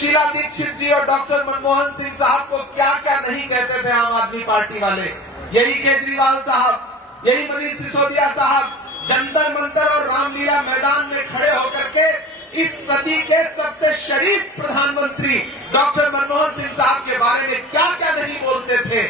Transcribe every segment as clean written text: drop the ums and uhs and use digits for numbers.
शीला दीक्षित जी और डॉक्टर मनमोहन सिंह साहब को क्या क्या नहीं कहते थे आम आदमी पार्टी वाले। यही केजरीवाल साहब, यही मनीष सिसोदिया साहब जंतर मंतर और रामलीला मैदान में खड़े होकर के इस सदी के सबसे शरीफ प्रधानमंत्री डॉक्टर मनमोहन सिंह साहब के बारे में क्या क्या नहीं बोलते थे।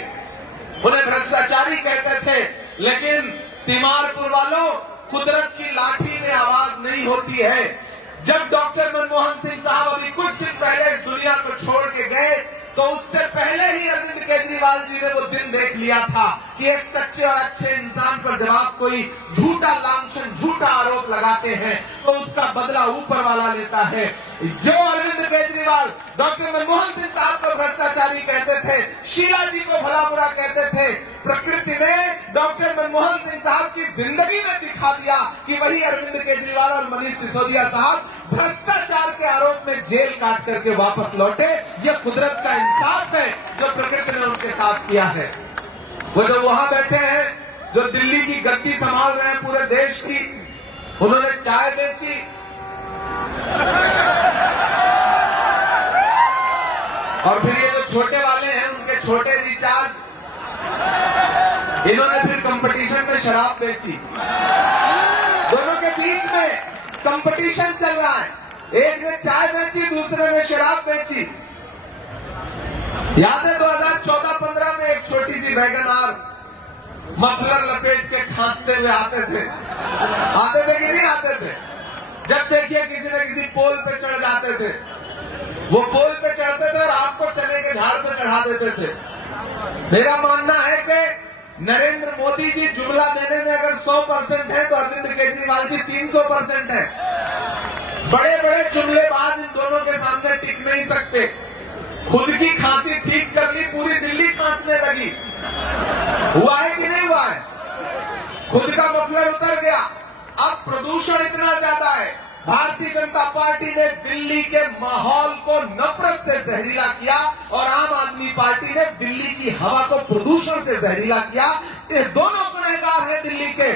उन्हें भ्रष्टाचारी कहते थे, लेकिन तिमारपुर वालों, कुदरत की लाठी में आवाज नहीं होती है। जब डॉक्टर मनमोहन सिंह साहब अभी कुछ दिन पहले इस दुनिया को छोड़ के गए, तो उससे पहले ही अरविंद केजरीवाल जी ने वो दिन देख लिया था कि एक सच्चे और अच्छे इंसान पर जब आप कोई झूठा लांछन, झूठा आरोप लगाते हैं तो उसका बदला ऊपर वाला लेता है। जो अरविंद केजरीवाल डॉक्टर मनमोहन सिंह साहब को भ्रष्टाचारी कहते थे, शीला जी को भला बुरा कहते थे, प्रकृति ने डॉक्टर मनमोहन सिंह साहब की जिंदगी में दिखा दिया कि वही अरविंद केजरीवाल और मनीष सिसोदिया साहब भ्रष्टाचार के आरोप में जेल काट करके वापस लौटे। यह कुदरत का इंसाफ है जो प्रकृति ने उनके साथ किया है। वो जो वहां बैठे हैं, जो दिल्ली की गद्दी संभाल रहे हैं पूरे देश की, उन्होंने चाय बेची, और फिर ये जो छोटे वाले हैं उनके छोटे रिचार्ज, इन्होंने फिर कंपटीशन में शराब बेची। दोनों के बीच में कंपटीशन चल रहा है, एक ने चाय बेची, दूसरे ने शराब बेची। याद है 2014-15 में एक छोटी सी वैगनआर मफलर लपेट के खांसते हुए आते थे कि नहीं आते थे? जब देखिए किसी न किसी पोल पे चढ़ जाते थे, वो पोल पे चढ़ते थे और आपको चने के झाड़ पे चढ़ा देते थे। मेरा मानना है कि नरेंद्र मोदी जी जुमला देने में अगर 100% है तो अरविंद केजरीवाल जी 300% है। बड़े बड़े जुमलेबाज इन दोनों के सामने टिक नहीं सकते। खुद की खांसी ठीक कर ली, पूरी दिल्ली खांसने लगी। हुआ है कि नहीं हुआ है? खुद का मफलर उतर गया। अब प्रदूषण इतना ज्यादा है, भारतीय जनता पार्टी ने दिल्ली के माहौल को नफरत से जहरीला किया और आम आदमी पार्टी ने दिल्ली की हवा को प्रदूषण से जहरीला किया। ये दोनों गुनहगार हैं दिल्ली के।